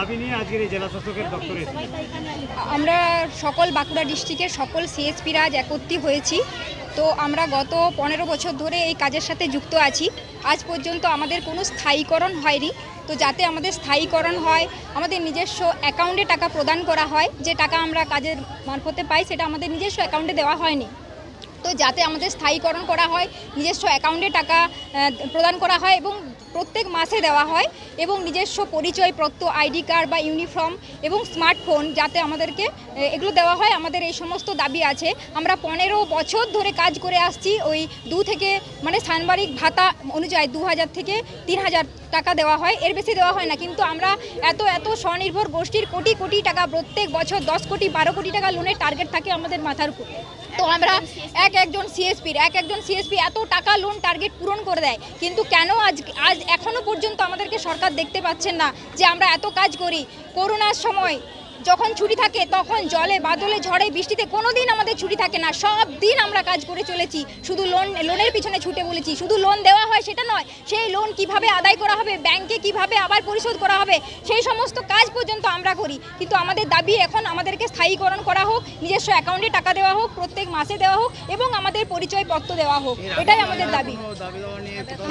দাবি নিয়ে আজকের এই জেলা শাসকের দপ্তরে? আমরা সকল বাঁকুড়া ডিস্ট্রিক্টের সকল সিএসপিরা আজ একত্রিত হয়েছি। তো আমরা গত 15 বছর ধরে এই কাজের সাথে যুক্ত আছি। আজ পর্যন্ত আমাদের কোনো স্থায়ীকরণ হয়নি। তো যাতে আমাদের স্থায়ীকরণ হয়, আমাদের নিজস্ব অ্যাকাউন্টে টাকা প্রদান করা হয়। যে টাকা আমরা কাজের মারফতে পাই সেটা আমাদের নিজস্ব অ্যাকাউন্টে দেওয়া হয়নি। তো যাতে আমাদের স্থায়ীকরণ করা হয়, নিজস্ব অ্যাকাউন্টে টাকা প্রদান করা হয় এবং প্রত্যেক মাসে দেওয়া হয়, এবং নিজস্ব পরিচয়পত্র, আইডি কার্ড বা ইউনিফর্ম এবং স্মার্টফোন যাতে আমাদেরকে এগুলো দেওয়া হয়। আমাদের এই সমস্ত দাবি আছে। আমরা 15 বছর ধরে কাজ করে আসছি। ওই সাংবাদিক ভাতা অনুযায়ী 2000 থেকে 3000 টাকা দেওয়া হয়, এর বেশি দেওয়া হয় না। কিন্তু আমরা এত স্বনির্ভর গোষ্ঠীর কোটি কোটি টাকা প্রত্যেক বছর 10 কোটি 12 কোটি টাকা লোনের টার্গেট থাকে আমাদের মাথার উপর। তো আমরা একজন সিএসপি এত টাকা লোন টার্গেট পূরণ করে দেয়, কিন্তু কেন আজ এখনো পর্যন্ত আমাদেরকে সরকার দেখতে পাচ্ছেন না যে আমরা এত কাজ করি। করোনার সময় যখন ছুটি থাকে তখন জলে বাদলে ঝড়ে বৃষ্টিতে কোনো দিন আমাদের ছুটি থাকে না, সব দিন আমরা কাজ করে চলেছি। শুধু লোনের পিছনে ছুটে বলেছি। শুধু লোন দেওয়া হয় সেটা নয়, সেই লোন কিভাবে আদায় করা হবে, ব্যাংকে কিভাবে আবার পরিশোধ করা হবে, সেই সমস্ত কাজ পর্যন্ত আমরা করি। কিন্তু আমাদের দাবি এখন আমাদেরকে স্থায়ীকরণ করা হোক, নিজস্ব অ্যাকাউন্টে টাকা দেওয়া হোক, প্রত্যেক মাসে দেওয়া হোক এবং আমাদের পরিচয়পত্র দেওয়া হোক। এটাই আমাদের দাবি।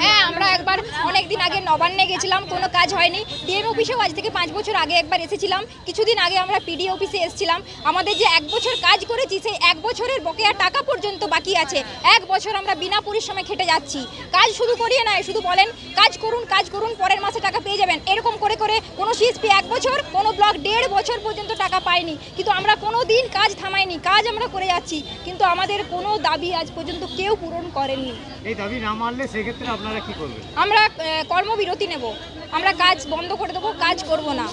হ্যাঁ, আমরা একবার অনেক দিন আগে নবান্নে গেছিলাম, কোনো কাজ হয়নি। ডিএম অফিসেও আজ থেকে 5 বছর আগে একবার এসেছিলাম। কিছুদিন আগে আমরা পিডি অফিসে এসেছিলাম। আমাদের যে 1 বছর কাজ করেছি সেই 1 বছরের বকেয়া টাকা পর্যন্ত বাকি আছে। 1 বছর আমরা বিনা পরিশ্রমে খেটে যাচ্ছি। কাজ শুধু করিয়ে নয়, শুধু বলেন কাজ করুন পরের মাসে টাকা পেয়ে যাবেন, এরকম করে করে কোনো সিএসপি 1 বছর, কোনো ব্লক 1.5 বছর পর্যন্ত টাকা পায়নি। কিন্তু আমরা কোনো দিন কাজ থামাইনি, কাজ আমরা করে যাচ্ছি। কিন্তু আমাদের কোনো দাবি আজ পর্যন্ত কেউ পূরণ করেননি। এই দাবি না মানলে সেক্ষেত্রে আপনারা কি করবেন? আমরা কর্মবিরতি নেব, আমরা কাজ বন্ধ করে দেবো, কাজ করব না।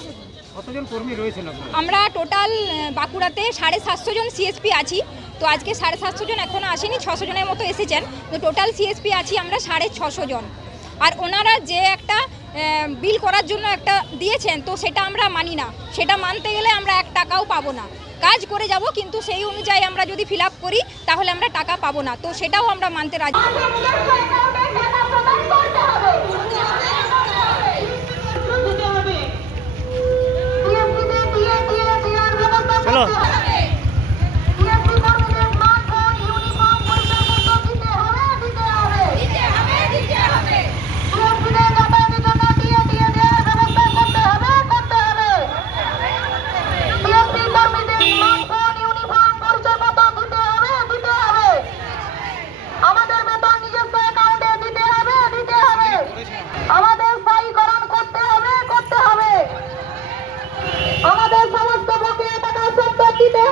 কতজন কর্মী রয়েছেন আপনারা? আমরা টোটাল বাঁকুড়াতে 750 জন সিএসপি আছি। তো আজকে 750 জন এখনও আসেনি, 600 জনের মতো এসেছেন। তো টোটাল সিএসপি আছি আমরা 650 জন। আর ওনারা যে একটা বিল করার জন্য একটা দিয়েছেন, তো সেটা আমরা মানি না। সেটা মানতে গেলে আমরা 1 টাকাও পাবো না। কাজ করে যাব, কিন্তু সেই অনুযায়ী আমরা যদি ফিল আপ করি তাহলে আমরা টাকা পাবো না। তো সেটাও আমরা মানতে রাজি। চলো। আমাদের বেতন নিজস্ব অ্যাকাউন্টে দিতে হবে। আমাদের স্থায়ীকরণ করতে হবে। আমাদের সমস্ত বকেয়া টাকা সম্পদ দিতে